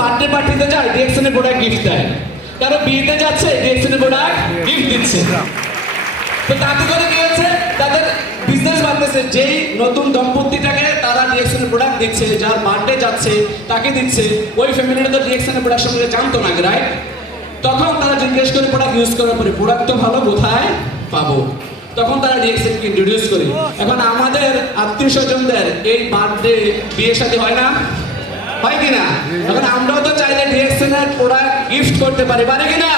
Birthday পার্টিতে যায় DXN এর প্রোডাক্ট গিফট দেয়, কারো বিয়েতে যাচ্ছে ডিএক্সএন এর প্রোডাক্ট গিফট দিচ্ছে। তো তাতে করে কি হচ্ছে, তাদের বিজনেস বাড়তেছে। যেই নতুন দম্পতিটাকে তারা ডিএক্সএন এর প্রোডাক্ট দিচ্ছে, যার বার্থডে যাচ্ছে তাকে দিচ্ছে, ওই ফ্যামিলিটা তো ডিএক্সএন এর প্রোডাক্ট সম্পর্কে জানতো না, রাইট? তখন তারা জিজ্ঞেস করে প্রোডাক্ট ইউজ করার পরে প্রোডাক্ট তো ভালো, কোথায় পাবো? তখন তারা ডিএক্সএনকে ইন্ট্রোডিউস করে। এখন আমাদের আত্মীয় স্বজনদের এই বার্থডে বিয়ে শাদী হয় না, হয় কিনা? এখন আমরাও তো চাইলে ডিএক্সএন এর প্রোডাক্ট গিফট করতে পারি, পারে কিনা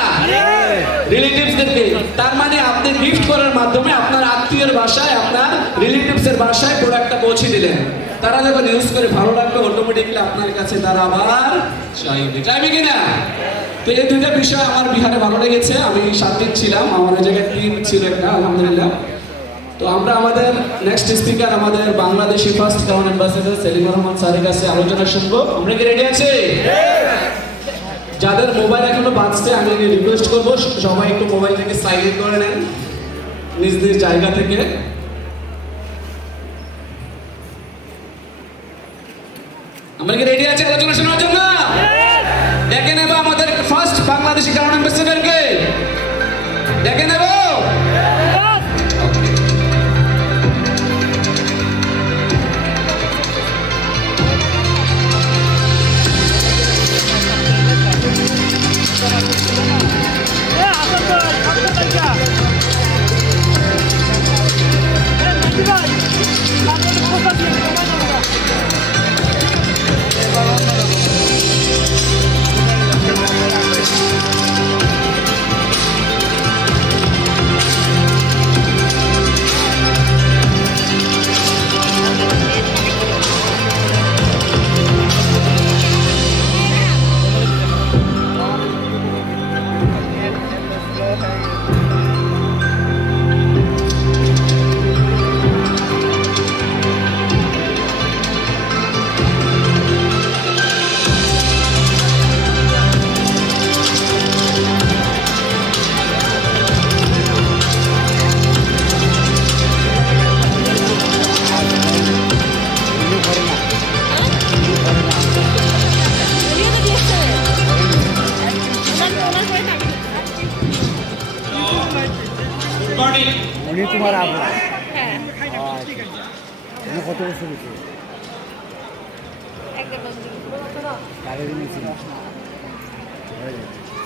রিলেটিভসদেরকে? তার মানে আপনি গিফট করার মাধ্যমে আপনার আত্মীয়ের বাসায়, আপনার রিলেটিভসের বাসায় প্রোডাক্টটা পৌঁছে দিলেন। তারা যখন ইউজ করে ভালো লাগবে, অটোমেটিকলি আপনার কাছে তারা আবার চাইবে কিনা? তো এই দুইটা বিষয় আমার বিহারে ভালো লেগেছে। আমি 7 দিন ছিলাম, আমার ওই জায়গায় টিম ছিল একটা, আলহামদুলিল্লাহ। তো আমরা আমাদের নেক্সট স্পিকার, আমাদের Bangladeshi first town ambassador Selim Rahman স্যারের কাছে আলোচনা শুনবো। আমরা কি রেডি আছি? যাদের মোবাইল এখনো বাজছে, আমি রিকোয়েস্ট করবো সবাই একটু মোবাইল থেকে সাইলেন্ট করে নেন নিজ নিজ জায়গা থেকে। আমরা কি রেডি আছি আলোচনা শোনার জন্য? দেখে নেব আমাদের ফার্স্ট বাংলাদেশি টাউন অ্যাম্বাসেডরকে, দেখে নেব। উনি তোমার আবু? হ্যাঁ, কত বছর হয়েছে? কারের মিছিল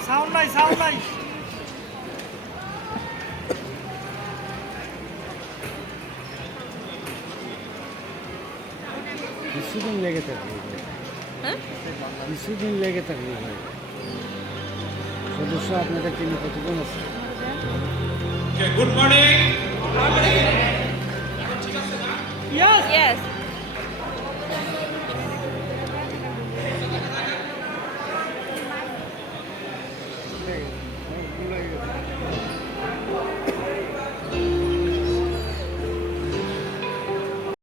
সাউন্ড নাই, সাউন্ড নাই। কিছুদিন লেগে থাকবে, কিছুদিন লেগে থাকবে। সদস্য আপনাদের টিমে কতজন আছে? Good morning. yes.